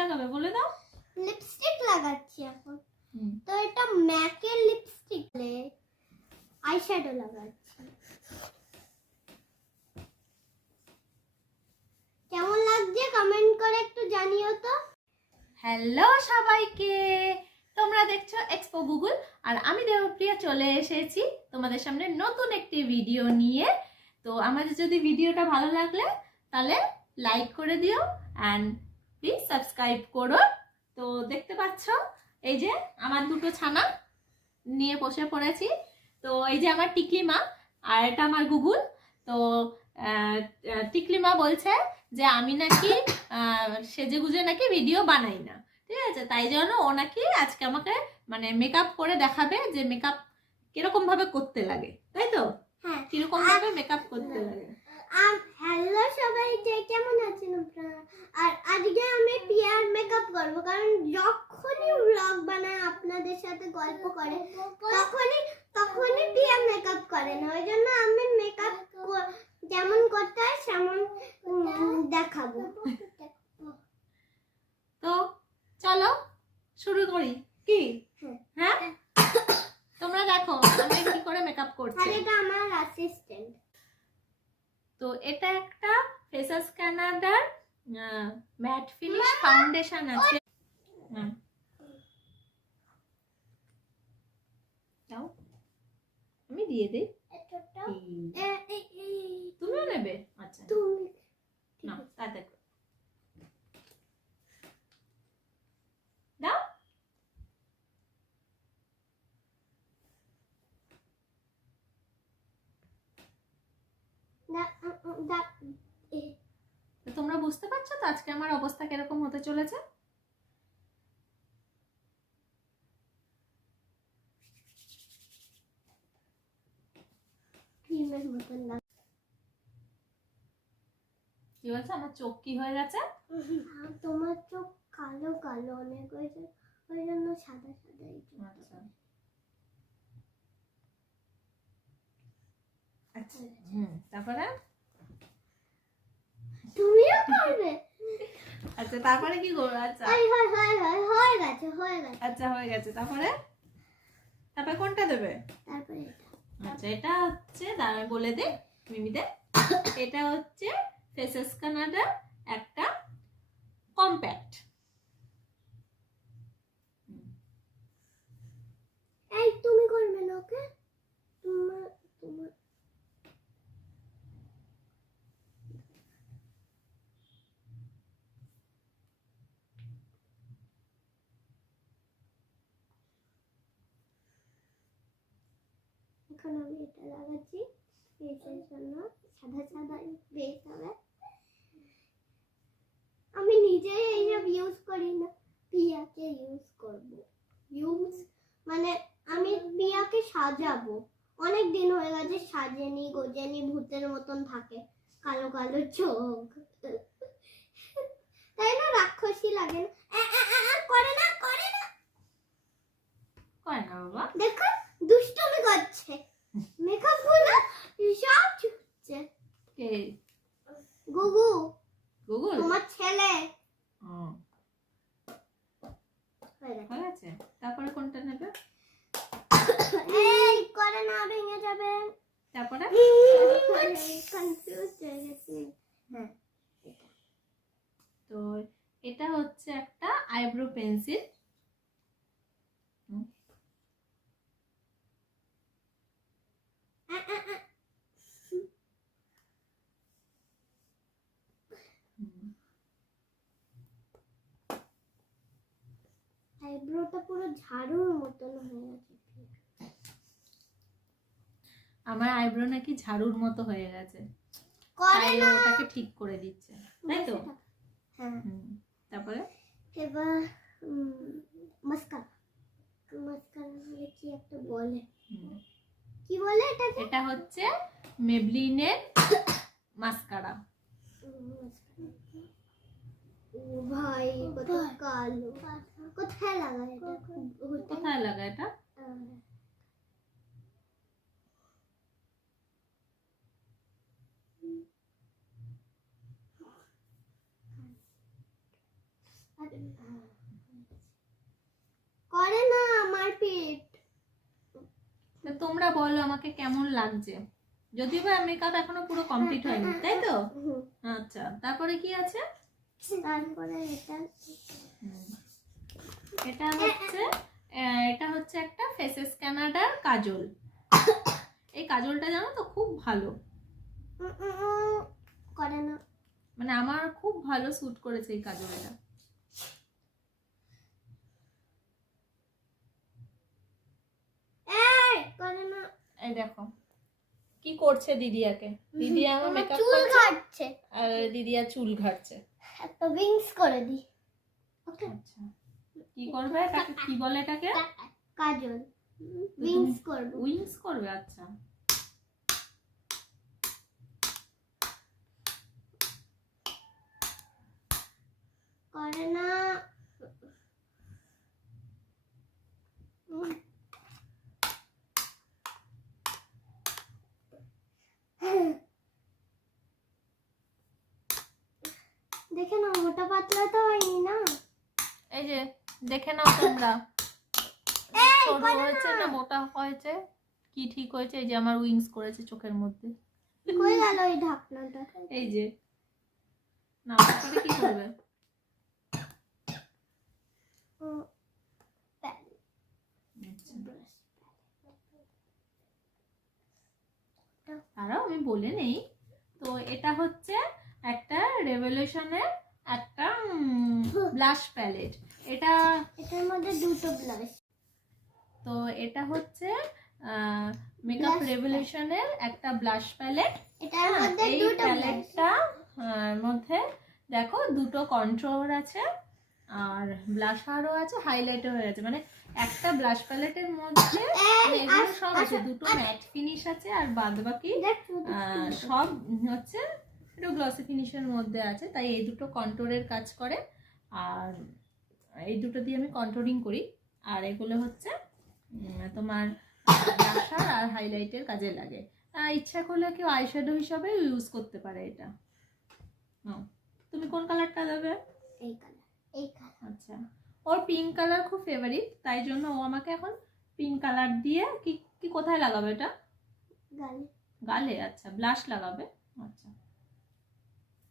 লাগাবে বলে দাও। লিপস্টিক লাগাচ্ছি এখন। তো এটা ম্যাকের লিপস্টিক, আইশ্যাডো লাগাচ্ছি। কেমন লাগছে কমেন্ট করে একটু জানিও তো। হ্যালো সবাইকে, তোমরা দেখছো এক্সপো গুগল, আর আমি দেবপ্রিয়া চলে এসেছি তোমাদের সামনে নতুন একটি ভিডিও নিয়ে। তো আমাদের যদি ভিডিওটা ভালো লাগলে তাহলে লাইক করে দিও অ্যান্ড প্লিজ সাবস্ক্রাইব করো। তো দেখতে পাচ্ছ এই যে আমার দুটো ছানা নিয়ে বসে পড়েছি। তো এই যে আমার টিকলিমা আর এটা আমার গুগল। তো টিকলিমা বলছে যে আমি নাকি সেজে গুজে নাকি ভিডিও বানাই না, ঠিক আছে, তাই জন্য ও নাকি আজকে আমাকে মানে মেকআপ করে দেখাবে যে মেকআপ কিরকম ভাবে করতে লাগে, তাই তো? হ্যাঁ, কিরকম ভাবে মেকআপ করতে লাগে। হ্যালো সবাই, কেমন আছেন আপনারা? আর আজকে আমি পিয়ার মেকআপ করব, কারণ যখনই ব্লগ বানায় আপনাদের সাথে গল্প করে তখনই পিয়ার মেকআপ করে না, ওই জন্য আমি মেকআপ যেমন করতে হয় সেমন দেখাবো। তো চলো শুরু করি কি? হ্যাঁ, তোমরা দেখো আমি কি করে মেকআপ করছি। এটা আমার অ্যাসিস্ট্যান্ট। তো এটা একটা ফেসাস কানাডার ম্যাট ফিনিশ ফাউন্ডেশন আছে। দাও আমি দিয়ে দেই। তুমিও নেবে? আচ্ছা না, তা দেখো দাও। তোমরা বুঝতে পারছো তো আজকে আমার অবস্থা কিরকম হতে চলেছে? ক্রিমের মতন লাগে। কি বলছো, আমার চোখ কি হয়ে গেছে? তোমার চোখ কালো কালো অনেক হয়েছে, ওই জন্য সাদা সাদা। আচ্ছা আচ্ছা, তারপরে তুমিও করবে? আচ্ছা তারপরে কি করবো? আচ্ছা হয়ে গেছে। আচ্ছা হয়ে গেছে, তারপরে কোনটা দেবে? তারপরে এটা। আচ্ছা এটা হচ্ছে, দাঁড়ায় বলে দে মিমিদের, এটা হচ্ছে ফেসেস কানাডা একটা কম্প্যাক্ট। এই তুমি করবে না? ওকে, তোমার এখন আমি এটা লাগাচ্ছি ফেসের জন্য, সাদা সাদা বেস হবে। আমি নিজেই এইসব ইউজ করি না, পিয়াকে ইউজ করব। মানে আমি পিয়াকে সাজাবো, অনেক দিন হয়ে গেছে সাজেনি গোজেনি, ভূতের মতন থাকে, কালো কালো চোখ, তাই না? রাক্ষসী লাগে না? করে না বাবা, দেখো দুষ্টুমি করছে, মেকআপ গুলো সব ছুটছে। কে? গুগু, গুগল তোমার ছেলে। হয়ে গেছে, তারপরে কোনটা নেবে? এই করে না, ভেঙে যাবে। তারপরে কনফিউজ হয়ে গেছি। হ্যাঁ, তো এটা হচ্ছে একটা আইব্রো পেন্সিল। আইব্রোটা পুরো ঝাড়ুর মতন হয়ে গেছে। আমার আইব্রো নাকি ঝাড়ুর মতো হয়ে গেছে, করে না, ওটাকে ঠিক করে দিচ্ছে, তাই তো? হ্যাঁ। তারপরে এবার মাস্কারা হলে কি একটা বলে, কি বলে এটাকে? এটা হচ্ছে মেবলিনের মাস্কারা। ও ভাই কত কালো, কোথায় লাগায় এটা? কোথায় লাগা এটা? পিঠ। তো তোমরা বলো আমাকে কেমন লাগছে, যদিও বা মেকআপ এখনো পুরো কমপ্লিট হয়নি, তাই তো? আচ্ছা, তারপরে কি আছে? তারপরে এটা হচ্ছে এটা হচ্ছে একটা ফেসেস কানাডার কাজল। এই কাজলটা জানো তো খুব ভালো, করে না, মানে আমার খুব ভালো স্যুট করেছে এই কাজলটা। করে না। এই দেখো কি করছে দিদিয়াকে, দিদিয়া আমার মেকআপ চুল করছে কাটছে আর দিদিয়া চুল ঘাটছে। একটা উইংস করে দি। ওকে, আচ্ছা, কি করবে এটাকে, কি বলে এটাকে? কাজল উইংস করব। উইংস করবে, আচ্ছা। করে না। দেখে না, মোটা পাতলা তো হয়নি না। এই যে দেখে নাও তোমরা, এই ছোট করে হয়েছে না। না মোটা হয়েছে, কি ঠিক হয়েছে? এই যে আমার উইংস করেছে চোখের মধ্যে। কই গেল ওই ঢাকনাটা? এই যে না, তারপরে কি করবে? তারাও আমি বলে নেই, তো এটা হচ্ছে একটা রেভলিউশনের একটা ব্লাশ প্যালেট। এটার মধ্যে দুটো ব্লাশ। তো এটা হচ্ছে মেকআপ Blush রেভলিউশনের একটা ব্লাশ প্যালেট। এটার মধ্যে এই দুটো ব্লাশ। প্যালেটটা মধ্যে দেখো দুটো কন্ট্রোল আছে আর ব্লাশারও আছে, হাইলাইটও হয়ে আছে, মানে একটা ব্লাশ প্যালেটের মধ্যে মানে এগুলো সব আছে, দুটো ম্যাট ফিনিশ আছে আর বাদবাকি সব হচ্ছে একটু গ্লসি ফিনিশের মধ্যে আছে। তাই এই দুটো কন্ট্রোরের কাজ করে আর এই দুটো দিয়ে আমি কন্ট্রোলিং করি, আর এগুলো হচ্ছে তোমার ব্লাশার আর হাইলাইটের কাজে লাগে। ইচ্ছা করলে কেউ আইশ্যাডো হিসাবে ইউজ করতে পারে এটা। তুমি কোন কালারটা দেবে? এই কালার, এই কালার। আচ্ছা, ওর পিঙ্ক কালার খুব ফেভারিট, তাই জন্য ও আমাকে এখন পিঙ্ক কালার দিয়ে কি কি কোথায় লাগাবে এটা? গালে। গালে? আচ্ছা, ব্লাশ লাগাবে। আচ্ছা,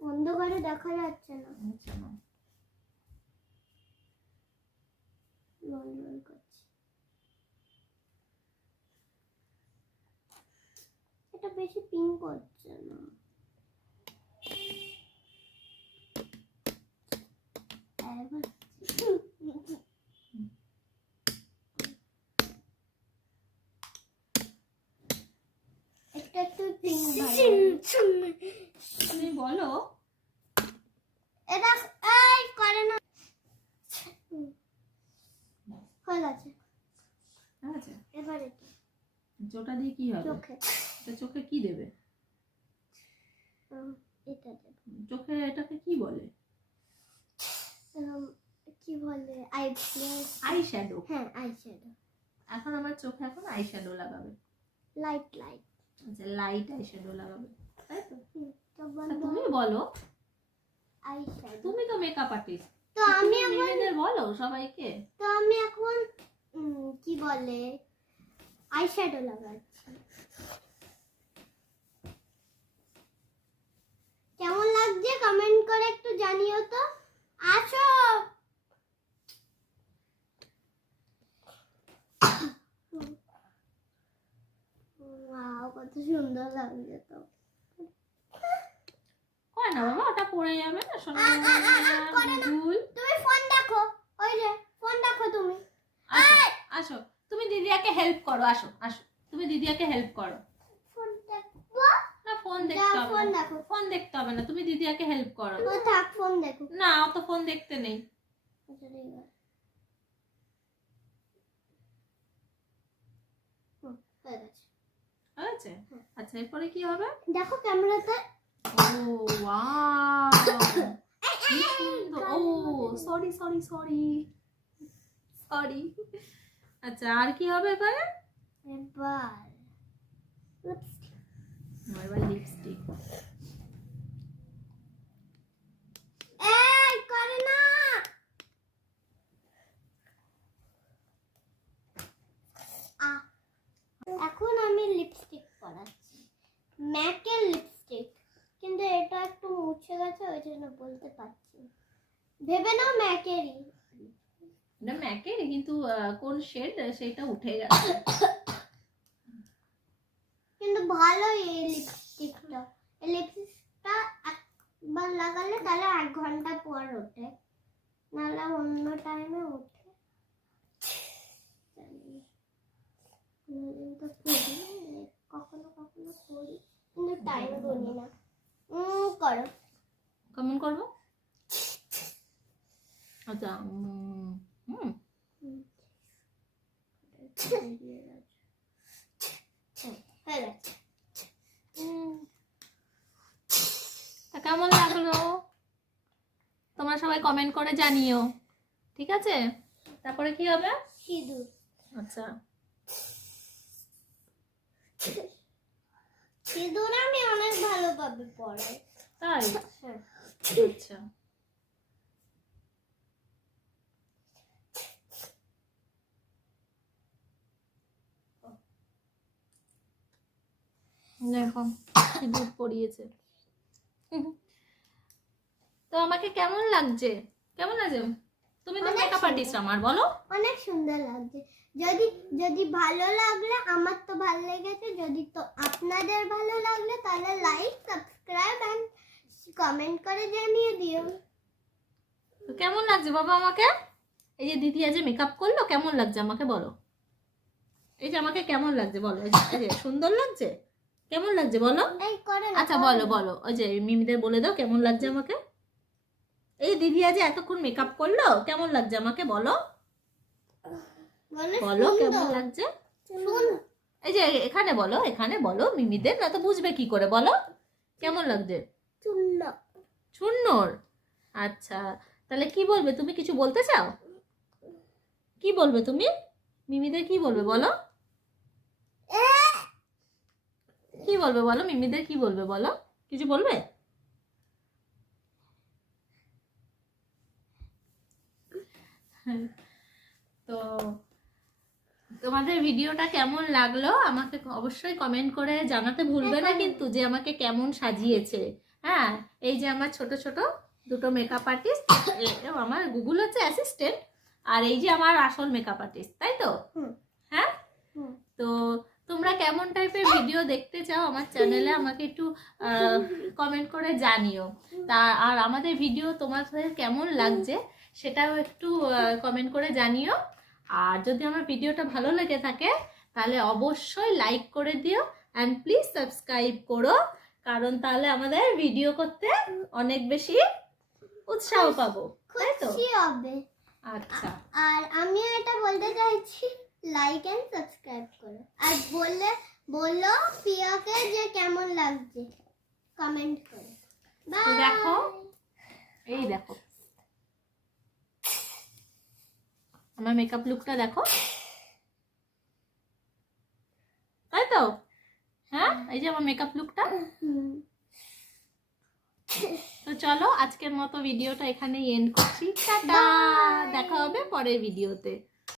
অন্ধকারে দেখা যাচ্ছে না। আচ্ছা না, রোল রোল করছি। এটা বেশি পিঙ্ক করছে না। একটা একটু পিঙ্ক তুমি বলো। এটা এই করে না। হয়ে গেছে। আচ্ছা, এবার এটা ওটা দিয়ে কি হবে? চোখে। এটা চোখে কি দেবে? এটা দেব। চোখে এটাকে কি বলে? কি বলে? Eye shadow. হ্যাঁ, আই শ্যাডো। এখন আমার চোখে এখন আই শ্যাডো লাগাবে। লাইট। আচ্ছা, লাইট আই শ্যাডো লাগাবে, তাই তো? তো তুমি বলো, আই শ্যাডো। তুমি তো মেকআপ আর্টিস্ট, তো আমি এখন মেয়েদের বলো সবাইকে। তো আমি এখন কি বলে আই শ্যাডো লাগাচ্ছি। কেমন লাগছে কমেন্ট করে একটু জানিও তো। আসো। ওয়াও, কত সুন্দর লাগছে তো। কয় না বাবা, ওটা পড়ে যাবে না সোনা। ভুল। তুমি ফোন দেখো, ওই যে ফোন দেখো তুমি। আসো আসো, তুমি দিদিয়াকে হেল্প করো, আসো আসো, তুমি দিদিয়াকে হেল্প করো। ফোন দেখো না, ফোন দেখতে হবে ফোন না, দেখো। ফোন দেখতে হবে না, তুমি দিদিয়াকে হেল্প করো। ও থাক, ফোন দেখো। না, অত ফোন দেখতে নেই। আচ্ছা, ঠিক আছে। হয়ে গেছে। হয়েছে? আচ্ছা, এরপরে কি হবে? দেখো ক্যামেরাতে। ও ওয়াও, কি সুন্দর। ও সরি সরি সরি সরি। আচ্ছা, আর কি হবে এবারে? এবার লিপস্টিক। এবার লিপস্টিক। এই করে না। জন্য বলতে পারছি না। ভেবে নাও ম্যাকেরই। এটা ম্যাকের, কিন্তু কোন শেড সেটা উঠে গেছে। কিন্তু ভালো এই লিপস্টিকটা। এই লিপস্টিকটা একবার লাগালে তাহলে 1 ঘন্টা পর ওঠে, নাহলে অন্য টাইমে ওঠে। কোনোদিন তো করি না, কখনো কখনো করি, কিন্তু টাইম গুনি না। করো। কেমন করবো? আচ্ছা হয়ে গেছে। তা কেমন লাগলো তোমরা সবাই কমেন্ট করে জানিও, ঠিক আছে? তারপরে কি হবে? সিঁদুর। আচ্ছা, সিঁদুর আমি অনেক ভালোভাবে পড়াই। তাই? হ্যাঁ। আচ্ছা, দেখো সিঁদুর পরিয়েছে। তো আমাকে কেমন লাগছে? কেমন লাগছে? তুমি তো অনেক মেকআপ সুন্দর। আর্টিস্ট আমার, বলো। অনেক সুন্দর লাগছে। যদি যদি ভালো লাগলে, আমার তো ভালো লেগেছে, যদি তো আপনাদের ভালো লাগলে তাহলে লাইক, সাবস্ক্রাইব এন্ড কমেন্ট করে জানিয়ে দিও। তো কেমন লাগছে বাবা আমাকে? এই যে দিদি আজ মেকআপ করলো, কেমন লাগছে আমাকে বলো? এই যে আমাকে কেমন লাগছে বলো? এই যে সুন্দর লাগছে? কেমন লাগছে বলো? এই করে না, আচ্ছা করে বলো না। বলো, ওই যে মিমিদের বলে দাও কেমন লাগছে আমাকে। এই দিদি আজ এতক্ষণ মেকআপ করলো, কেমন লাগছে আমাকে বলো? বলো বলো কেমন সুন্দর। লাগছে? সুন্দর। এই যে এখানে বলো, এখানে বলো মিমিদের, না তো বুঝবে কি করে, বলো কেমন লাগছে? সুন্দর। সুন্দর। আচ্ছা, তাহলে কি বলবে? তুমি কিছু বলতে চাও? কি বলবে তুমি? মিমিদের কি বলবে বলো? কি বলবে বলো? মিমিদের কি বলবে বলো? কিছু বলবে? তো তোমাদের ভিডিওটা কেমন লাগলো আমাকে অবশ্যই কমেন্ট করে জানাতে ভুলবে না কিন্তু, যে আমাকে কেমন সাজিয়েছে। হ্যাঁ, এই যে আমার ছোট ছোট দুটো মেকআপ আর্টিস্ট, আমার গুগল হচ্ছে অ্যাসিস্ট্যান্ট, আর এই যে আমার আসল মেকআপ আর্টিস্ট, তাই তো? হুম। হ্যাঁ, হুম। তো তোমরা কেমন টাইপের ভিডিও দেখতে চাও আমার চ্যানেলে আমাকে একটু কমেন্ট করে জানিও। তা আর আমাদের ভিডিও তোমাদের কেমন লাগছে সেটাও একটু কমেন্ট করে জানিও। আর যদি আমার ভিডিওটা ভালো লেগে থাকে তাহলে অবশ্যই লাইক করে দিও অ্যান্ড প্লিজ সাবস্ক্রাইব করো, কারণ তাহলে আমাদের ভিডিও করতে অনেক বেশি উৎসাহ পাবো, তাই তো? খুশি হবে। আচ্ছা, আর আমি এটা বলতে চাইছি, লাইক এন্ড সাবস্ক্রাইব করো, আর বলো প্রিয়াকে যে কেমন লাগছে, কমেন্ট করো। তো বাই। দেখো, এই দেখো আমার মেকআপ লুকটা দেখো, তাই তো? হ্যাঁ, এই যে আমার মেকআপ লুকটা। হুম। তো চলো আজকের মতো ভিডিওটা এখানেই এন্ড করছি। Tata, Bye. দেখা হবে পরের ভিডিওতে।